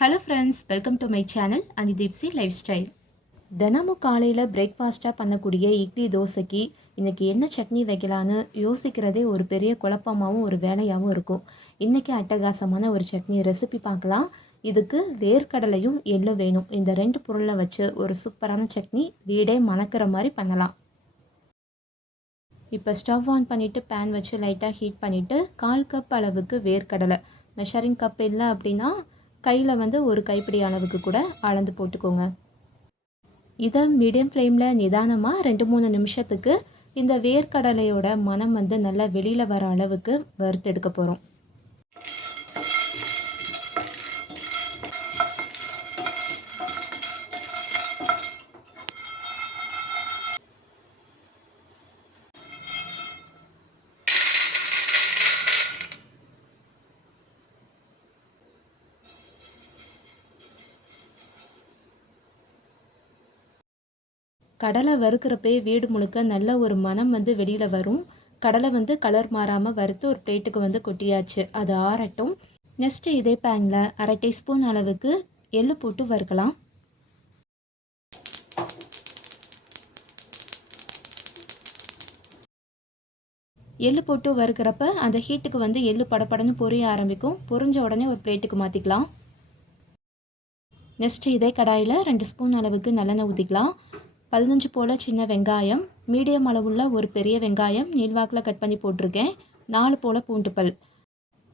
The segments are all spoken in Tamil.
Hello friends welcome to my channel அனிதீப்சி life style தினமும் காலையில் பிரேக்ஃபாஸ்ட்டாக பண்ணக்கூடிய இட்லி தோசைக்கு இன்றைக்கி என்ன சட்னி வைக்கலான்னு யோசிக்கிறதே ஒரு பெரிய குழப்பமாகவும் ஒரு வேலையாகவும் இருக்கும். இன்றைக்கி அட்டகாசமான ஒரு சட்னி ரெசிபி பார்க்கலாம். இதுக்கு வேர்க்கடலையும் எள்ளும் வேணும். இந்த ரெண்டு பொருளை வச்சு ஒரு சூப்பரான சட்னி வீடே மணக்கிற மாதிரி பண்ணலாம். இப்போ ஸ்டவ் ஆன் பண்ணிவிட்டு பேன் வச்சு லைட்டாக ஹீட் பண்ணிவிட்டு கால் கப் அளவுக்கு வேர்க்கடலை. மெஷரிங் கப் இல்லை அப்படின்னா கையில் வந்து ஒரு கைப்பிடி அளவுக்கு கூட அளந்து போட்டுக்கோங்க. இதை மீடியம் ஃப்ளேமில் நிதானமாக ரெண்டு மூணு நிமிஷத்துக்கு இந்த வேர்க்கடலையோட மனம் வந்து நல்லா வெளியில் வர அளவுக்கு வறுத்தெடுக்க போகிறோம் கடலை வறுக்கிறப்பே வீடு முழுக்க நல்ல ஒரு மனம் வந்து வெளியில் வரும். கடலை வந்து கலர் மாறாமல் வறுத்து ஒரு பிளேட்டுக்கு வந்து கொட்டியாச்சு. அது ஆறட்டும். நெக்ஸ்ட்டு இதே பேனில் அரை டீஸ்பூன் அளவுக்கு எள்ளு போட்டு வறுக்கலாம். எள்ளு போட்டு வறுக்கிறப்ப அந்த ஹீட்டுக்கு வந்து எள்ளு படப்படன்னு பொரிய ஆரம்பிக்கும். பொரிஞ்ச உடனே ஒரு பிளேட்டுக்கு மாற்றிக்கலாம் நெக்ஸ்ட்டு இதே கடாயில் ரெண்டு ஸ்பூன் அளவுக்கு நல்லெண்ணெய் ஊற்றிக்கலாம் பதினஞ்சு போல் சின்ன வெங்காயம் மீடியம் அளவுள்ள ஒரு பெரிய வெங்காயம் நீள்வாக்கில் கட் பண்ணி போட்டிருக்கேன். நாலு போல் பூண்டு பல்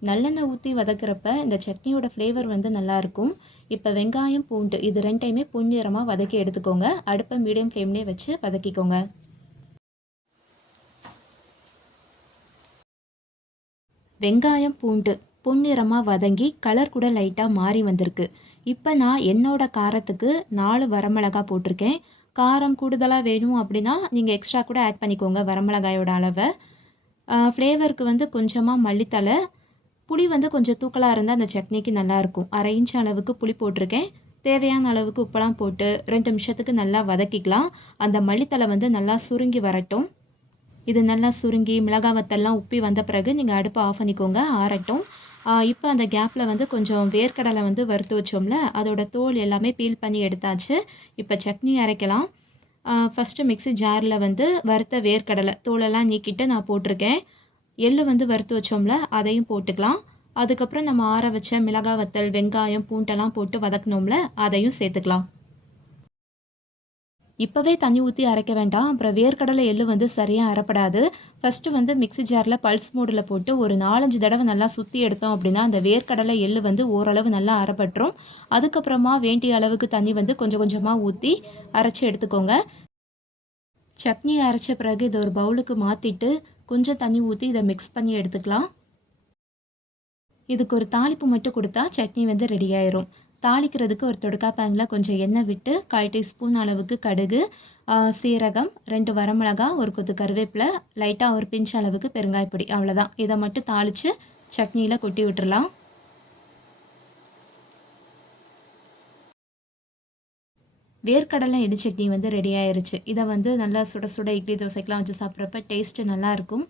நல்லெண்ணெய் ஊற்றி வதக்கிறப்ப இந்த சட்னியோட ஃப்ளேவர் வந்து நல்லாயிருக்கும் இப்போ வெங்காயம் பூண்டு இது ரெண்டையுமே பொன்னிறமாக வதக்கி எடுத்துக்கோங்க. அடுப்பை மீடியம் ஃப்ளேம்லேயே வச்சு வதக்கிக்கோங்க. வெங்காயம் பூண்டு பொன்னிறமாக வதங்கி கலர் கூட லைட்டாக மாறி வந்திருக்கு. இப்போ நான் என்னோட காரத்துக்கு நாலு வரமிளகா போட்டிருக்கேன். காரம் கூடுதலாக வேணும் அப்படின்னா நீங்கள் எக்ஸ்ட்ரா கூட ஆட் பண்ணிக்கோங்க வரமிளகாயோட அளவை. ஃப்ளேவருக்கு வந்து கொஞ்சமாக மல்லித்தலை புளி வந்து கொஞ்சம் தூக்கலாக இருந்தால் அந்த சட்னிக்கு நல்லாயிருக்கும் அரை இன்ச் அளவுக்கு புளி போட்டிருக்கேன். தேவையான அளவுக்கு உப்பெல்லாம் போட்டு ரெண்டு நிமிஷத்துக்கு நல்லா வதக்கிக்கலாம். அந்த மல்லித்தலை வந்து நல்லா சுருங்கி வரட்டும். இது நல்லா சுருங்கி மிளகாய் வத்தெல்லாம் உப்பி வந்த பிறகு நீங்கள் அடுப்பை ஆஃப் பண்ணிக்கோங்க. ஆறட்டும். இப்போ அந்த கேப்பில் வந்து கொஞ்சம் வேர்க்கடலை வந்து வறுத்து வச்சோம்ல அதோட தோல் எல்லாமே பீல் பண்ணி எடுத்தாச்சு. இப்போ சட்னி அரைக்கலாம். ஃபஸ்ட்டு மிக்ஸி ஜாரில் வந்து வறுத்த வேர்க்கடலை தோலெல்லாம் நீக்கிட்டு நான் போட்டிருக்கேன். எள்ளு வந்து வறுத்து வச்சோம்ல அதையும் போட்டுக்கலாம். அதுக்கப்புறம் நம்ம ஆற வச்ச மிளகாய் வத்தல் வெங்காயம் பூண்டெல்லாம் போட்டு வதக்கணும்ல அதையும் சேர்த்துக்கலாம். இப்போவே தண்ணி ஊற்றி அரைக்க வேண்டாம். அப்புறம் வேர்க்கடலை எள்ளு வந்து சரியாக அரைப்படாது. ஃபஸ்ட்டு வந்து மிக்ஸி ஜாரில் பல்ஸ் மோடில் போட்டு ஒரு நாலஞ்சு தடவை நல்லா சுற்றி எடுத்தோம் அப்படின்னா அந்த வேர்க்கடலை எள்ளு வந்து ஓரளவு நல்லா அரைப்பட்டுரும். அதுக்கப்புறமா வேண்டிய அளவுக்கு தண்ணி வந்து கொஞ்சம் கொஞ்சமாக ஊற்றி அரைச்சி எடுத்துக்கோங்க. சட்னி அரைச்ச பிறகு இதை ஒரு பவுலுக்கு மாற்றிட்டு கொஞ்சம் தண்ணி ஊற்றி இதை மிக்ஸ் பண்ணி எடுத்துக்கலாம். இதுக்கு ஒரு தாளிப்பு மட்டும் கொடுத்தா சட்னி வந்து ரெடி ஆயிரும். தாளிக்கிறதுக்கு ஒரு தொடுக்கா பேனில் கொஞ்சம் எண்ணெய் விட்டு கால் டீஸ்பூன் அளவுக்கு கடுகு சீரகம் ரெண்டு வரமிளகா ஒரு கொத்து கருவேப்பிலை லைட்டாக ஒரு பிஞ்ச் அளவுக்கு பெருங்காயப்பொடி அவ்வளோதான் இதை மட்டும் தாளித்து சட்னியில் கொட்டி விட்டுறலாம். வேர்க்கடலை இடி சட்னி வந்து ரெடி ஆயிருச்சு. இதை வந்து நல்லா சுட சுட இட்லி தோசைக்கெலாம் வச்சு சாப்பிட்றப்ப டேஸ்ட்டு நல்லாயிருக்கும்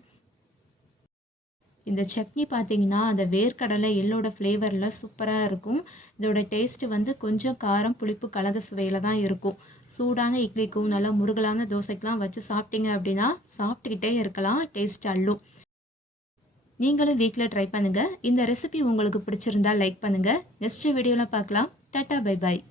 இந்த சட்னி பார்த்தீங்கன்னா அந்த வேர்க்கடலை எள்ளோட ஃப்ளேவரில் சூப்பராக இருக்கும். இதோட டேஸ்ட்டு வந்து கொஞ்சம் காரம் புளிப்பு கலந்த சுவையில் தான் இருக்கும். சூடான இட்லிக்கும் நல்லா முருகலான தோசைக்கெலாம் வச்சு சாப்பிட்டீங்க அப்படின்னா சாப்பிட்டுக்கிட்டே இருக்கலாம். டேஸ்ட் அள்ளும். நீங்களும் வீட்டில் ட்ரை பண்ணுங்கள் இந்த ரெசிபி உங்களுக்கு பிடிச்சிருந்தா லைக் பண்ணுங்கள் நெக்ஸ்ட் வீடியோவில் பார்க்கலாம். Tata bye bye